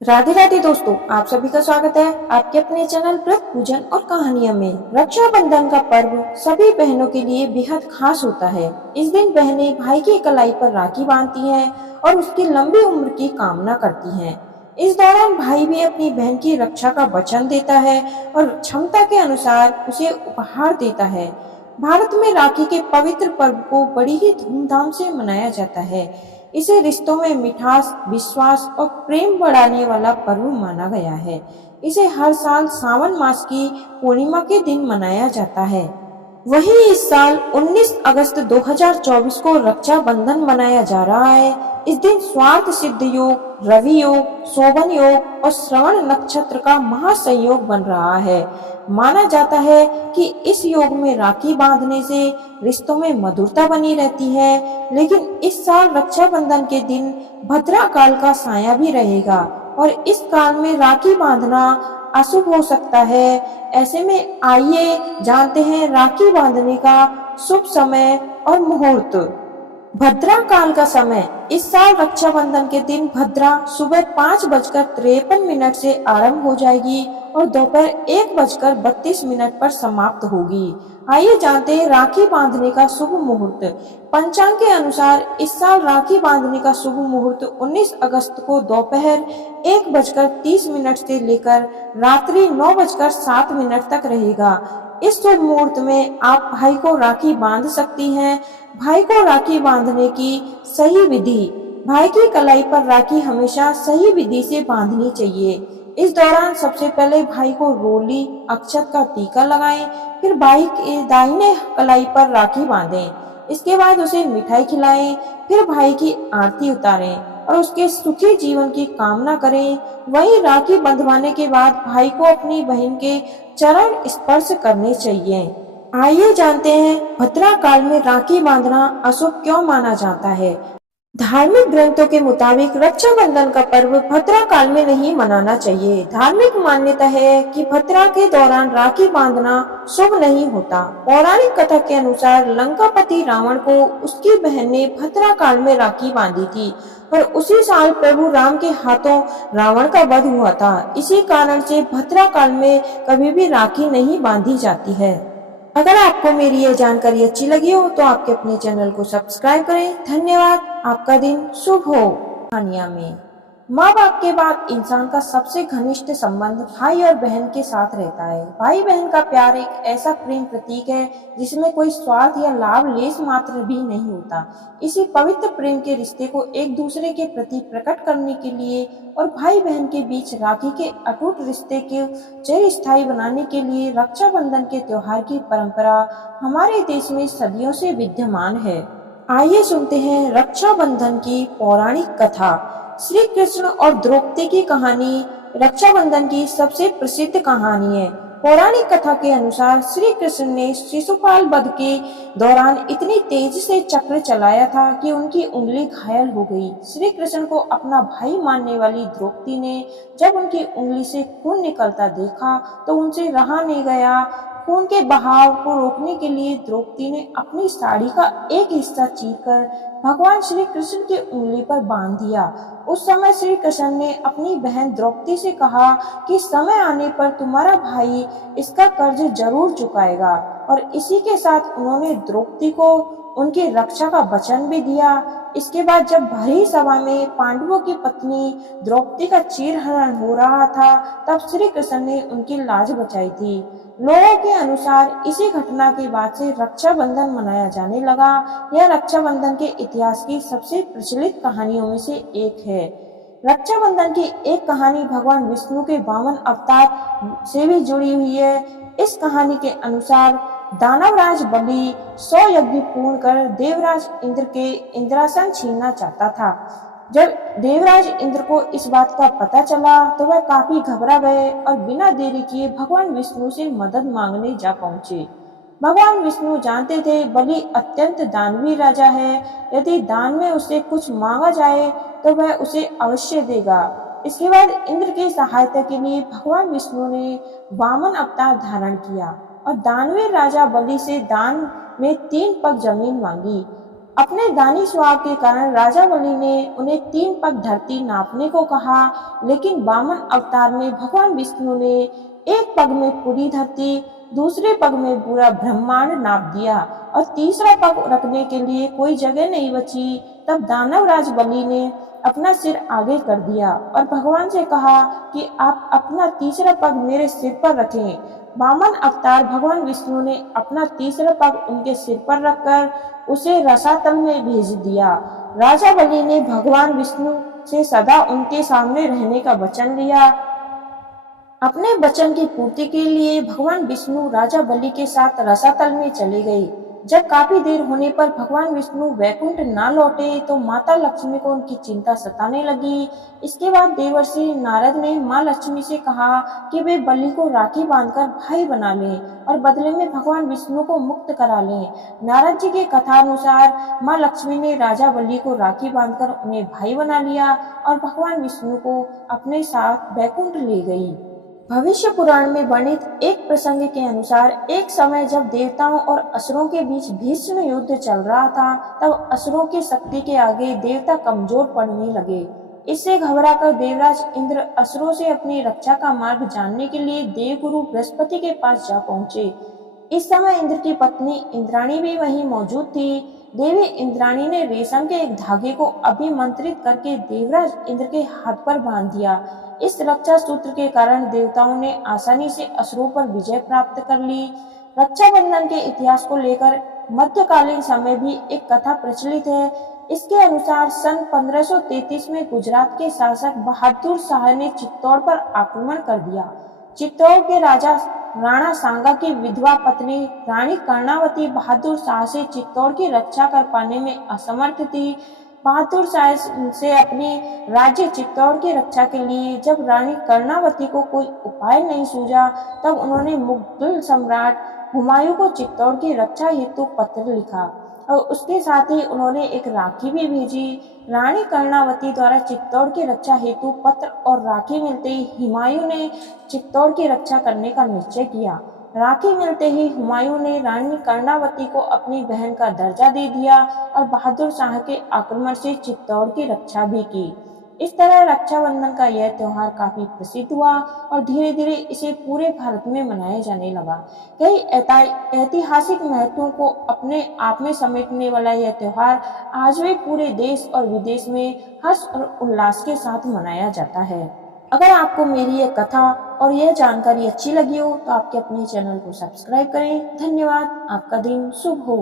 राधे राधे दोस्तों, आप सभी का स्वागत है आपके अपने चैनल व्रत पूजन और कहानियां में। रक्षाबंधन का पर्व सभी बहनों के लिए बेहद खास होता है। इस दिन बहनें भाई की कलाई पर राखी बांधती हैं और उसकी लंबी उम्र की कामना करती हैं। इस दौरान भाई भी अपनी बहन की रक्षा का वचन देता है और क्षमता के अनुसार उसे उपहार देता है। भारत में राखी के पवित्र पर्व को बड़ी ही धूमधाम से मनाया जाता है। इसे रिश्तों में मिठास, विश्वास और प्रेम बढ़ाने वाला पर्व माना गया है। इसे हर साल सावन मास की पूर्णिमा के दिन मनाया जाता है। वहीं इस साल 19 अगस्त 2024 को रक्षाबंधन मनाया जा रहा है। इस दिन स्वार्थ सिद्ध योग, रवि योग, शोभन योग और श्रवण नक्षत्र का महासंयोग बन रहा है। माना जाता है कि इस योग में राखी बांधने से रिश्तों में मधुरता बनी रहती है। लेकिन इस साल रक्षाबंधन के दिन भद्रा काल का साया भी रहेगा और इस काल में राखी बांधना अशुभ हो सकता है। ऐसे में आइए जानते हैं राखी बांधने का शुभ समय और मुहूर्त। भद्रा काल का समय। इस साल रक्षाबंधन के दिन भद्रा सुबह 5:53 से आरंभ हो जाएगी और दोपहर 1:32 पर समाप्त होगी। आइए जानते हैं राखी बांधने का शुभ मुहूर्त। पंचांग के अनुसार इस साल राखी बांधने का शुभ मुहूर्त 19 अगस्त को दोपहर 1:30 से लेकर रात्रि 9:07 तक रहेगा। इस शुभ मुहूर्त में आप भाई को राखी बांध सकती हैं। भाई को राखी बांधने की सही विधि। भाई की कलाई पर राखी हमेशा सही विधि से बांधनी चाहिए। इस दौरान सबसे पहले भाई को रोली अक्षत का टीका लगाएं, फिर भाई के दाहिने कलाई पर राखी बांधें। इसके बाद उसे मिठाई खिलाएं, फिर भाई की आरती उतारें और उसके सुखी जीवन की कामना करें। वहीं राखी बंधवाने के बाद भाई को अपनी बहन के चरण स्पर्श करने चाहिए। आइए जानते हैं भद्रा काल में राखी बांधना अशुभ क्यों माना जाता है। धार्मिक ग्रंथों के मुताबिक रक्षाबंधन का पर्व भद्रा काल में नहीं मनाना चाहिए। धार्मिक मान्यता है कि भद्रा के दौरान राखी बांधना शुभ नहीं होता। पौराणिक कथा के अनुसार लंकापति रावण को उसकी बहन ने भद्रा काल में राखी बांधी थी और उसी साल प्रभु राम के हाथों रावण का वध हुआ था। इसी कारण से भद्रा काल में कभी भी राखी नहीं बांधी जाती है। अगर आपको मेरी ये जानकारी अच्छी लगी हो तो आपके अपने चैनल को सब्सक्राइब करें। धन्यवाद। आपका दिन शुभ हो। कहानियां में माँ बाप के बाद इंसान का सबसे घनिष्ठ संबंध भाई और बहन के साथ रहता है। भाई बहन का प्यार एक ऐसा प्रेम प्रतीक है जिसमें कोई स्वार्थ या लाभ लेश मात्र भी नहीं होता। इसी पवित्र प्रेम के रिश्ते को एक दूसरे के प्रति प्रकट करने के लिए और भाई बहन के बीच राखी के अटूट रिश्ते के चिरस्थायी बनाने के लिए रक्षाबंधन के त्योहार की परंपरा हमारे देश में सदियों से विद्यमान है। आइए सुनते हैं रक्षाबंधन की पौराणिक कथा। श्री कृष्ण और द्रौपदी की कहानी रक्षाबंधन की सबसे प्रसिद्ध कहानी है। पौराणिक कथा के अनुसार श्री कृष्ण ने शिशुपाल वध के दौरान इतनी तेजी से चक्र चलाया था कि उनकी उंगली घायल हो गई। श्री कृष्ण को अपना भाई मानने वाली द्रौपदी ने जब उनकी उंगली से खून निकलता देखा तो उनसे रहा नहीं गया। खून के बहाव को रोकने के लिए द्रौपदी ने अपनी साड़ी का एक हिस्सा चीरकर भगवान श्री कृष्ण की उंगली पर बांध दिया। उस समय श्री कृष्ण ने अपनी बहन द्रौपदी से कहा कि समय आने पर तुम्हारा भाई इसका कर्ज जरूर चुकाएगा और इसी के साथ उन्होंने द्रौपदी को उनकी रक्षा का वचन भी दिया। इसके बाद जब भरी सभा में पांडवों की पत्नी द्रौपदी का चीरहरण हो रहा था तब श्री कृष्ण ने उनकी लाज बचाई थी। लोगों के अनुसार इसी घटना के बाद से रक्षाबंधन मनाया जाने लगा। यह रक्षाबंधन के इतिहास की सबसे प्रचलित कहानियों में से एक है। रक्षाबंधन की एक कहानी भगवान विष्णु के 52 अवतार से भी जुड़ी हुई है। इस कहानी के अनुसार दानवराज बलि 100 यज्ञ पूर्ण कर देवराज इंद्र के इंद्रासन छीनना चाहता था। जब देवराज इंद्र को इस बात का पता चला तो वह काफी घबरा गए और बिना देरी किए भगवान विष्णु से मदद मांगने जा पहुंचे। भगवान विष्णु जानते थे बलि अत्यंत दानवी राजा है। यदि दान में उसे कुछ मांगा जाए तो वह उसे अवश्य देगा। इसके बाद इंद्र की सहायता के लिए भगवान विष्णु ने वामन अवतार धारण किया और दानवीर राजा बलि से दान में 3 पग जमीन मांगी। अपने दानी स्वभाव के कारण राजा बलि ने उन्हें 3 पग धरती नापने को कहा, लेकिन वामन अवतार में भगवान विष्णु ने एक पग में पूरी धरती, दूसरे पग में पूरा ब्रह्मांड नाप दिया और तीसरा पग रखने के लिए कोई जगह नहीं बची। तब दानवराज बलि ने अपना सिर आगे कर दिया और भगवान से कहा कि आप अपना तीसरा पग मेरे सिर पर रखें। वामन अवतार भगवान विष्णु ने अपना तीसरा पग उनके सिर पर रखकर उसे रसातल में भेज दिया। राजा बलि ने भगवान विष्णु से सदा उनके सामने रहने का वचन लिया। अपने वचन की पूर्ति के लिए भगवान विष्णु राजा बलि के साथ रसातल में चले गए। जब काफी देर होने पर भगवान विष्णु वैकुंठ ना लौटे तो माता लक्ष्मी को उनकी चिंता सताने लगी। इसके बाद देवर्षि नारद ने माँ लक्ष्मी से कहा कि वे बलि को राखी बांधकर भाई बना लें और बदले में भगवान विष्णु को मुक्त करा लें। नारद जी के कथानुसार माँ लक्ष्मी ने राजा बलि को राखी बांधकर उन्हें भाई बना लिया और भगवान विष्णु को अपने साथ वैकुंठ ले गई। भविष्य पुराण में वर्णित एक प्रसंग के अनुसार एक समय जब देवताओं और असुरों के बीच भीषण युद्ध चल रहा था, तब असुरों की शक्ति के आगे देवता कमजोर पड़ने लगे। इससे घबराकर देवराज इंद्र असुरों से अपनी रक्षा का मार्ग जानने के लिए देवगुरु बृहस्पति के पास जा पहुंचे। इस समय इंद्र की पत्नी इंद्राणी भी वहीं मौजूद थी। देवी इंद्राणी ने रेशम के एक धागे को अभिमंत्रित करके देवराज इंद्र के हाथ पर बांध दिया। इस रक्षा सूत्र के कारण देवताओं ने आसानी से असुरों पर विजय प्राप्त कर ली। रक्षाबंधन के इतिहास को लेकर मध्यकालीन समय भी एक कथा प्रचलित है। इसके अनुसार सन 1533 में गुजरात के शासक बहादुर शाह ने चित्तौड़ पर आक्रमण कर दिया। चित्तौड़ के राजा राणा सांगा की विधवा पत्नी रानी कर्णावती बहादुर शाह से चित्तौड़ की रक्षा कर पाने में असमर्थ थी। बहादुर शाह से अपनी राज्य चित्तौड़ की रक्षा के लिए जब रानी कर्णावती को कोई उपाय नहीं सूझा, तब उन्होंने मुगल सम्राट हुमायूं को चित्तौड़ की रक्षा हेतु पत्र लिखा और उसके साथ ही उन्होंने एक राखी भी भेजी। रानी कर्णावती द्वारा चित्तौड़ की रक्षा हेतु पत्र और राखी मिलते ही हुमायूं ने चित्तौड़ की रक्षा करने का निश्चय किया। राखी मिलते ही हुमायूं ने रानी कर्णावती को अपनी बहन का दर्जा दे दिया और बहादुर शाह के आक्रमण से चित्तौड़ की रक्षा भी की। इस तरह रक्षाबंधन का यह त्योहार काफी प्रसिद्ध हुआ और धीरे धीरे इसे पूरे भारत में मनाया जाने लगा। कई ऐतिहासिक महत्वों को अपने आप में समेटने वाला यह त्योहार आज भी पूरे देश और विदेश में हर्ष और उल्लास के साथ मनाया जाता है। अगर आपको मेरी यह कथा और यह जानकारी अच्छी लगी हो तो आपके अपने चैनल को सब्सक्राइब करें। धन्यवाद। आपका दिन शुभ हो।